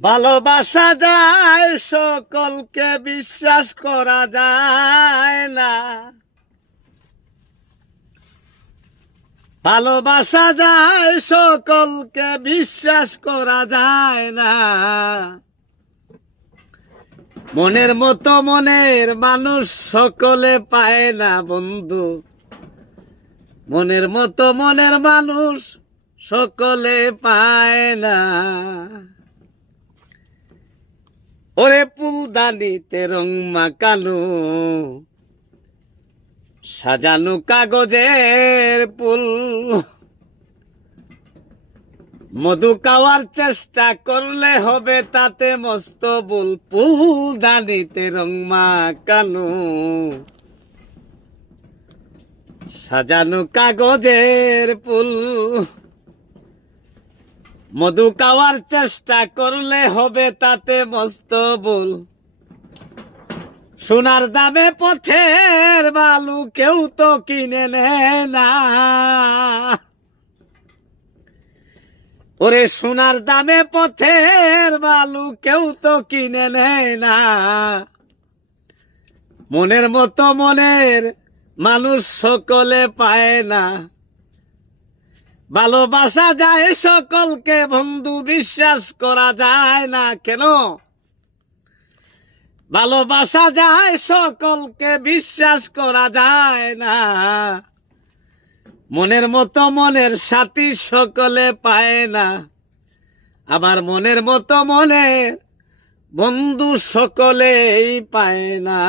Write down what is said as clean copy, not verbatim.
ভালোবাসা যায় সকলকে বিশ্বাস করা যায় না। ভালোবাসা যায় সকলকে বিশ্বাস করা যায় না। মনের মতো মনের মানুষ সকলে পায় না বন্ধু। মনের মতো মনের মানুষ সকলে পায় না। ওরে ফুলদানিতে রং মাখানো সাজানো কাগজের ফুল, মধু খাওয়ার চেষ্টা করলে হবে তাতে মস্ত ভুল। ফুলদানিতে রং মাখানো সাজানো কাগজের ফুল, মধু খাওয়ার চেষ্টা করলে হবে তাতে মস্ত ভুল। সোনার দামে পথের বালু কেউ তো কিনে নেয় না। ওরে সোনার দামে পথের বালু কেউ তো কিনে নেয় না। মনের মতো মনের মানুষ সকলে পায় না। ভালোবাসা যায় সকলকে বন্ধু, বিশ্বাস করা যায় না। কেন? ভালোবাসা যায় সকলকে বিশ্বাস করা যায় না। মনের মতো মনের সাথী সকলে পায় না। আবার মনের মতো মনের বন্ধু সকলেই পায় না।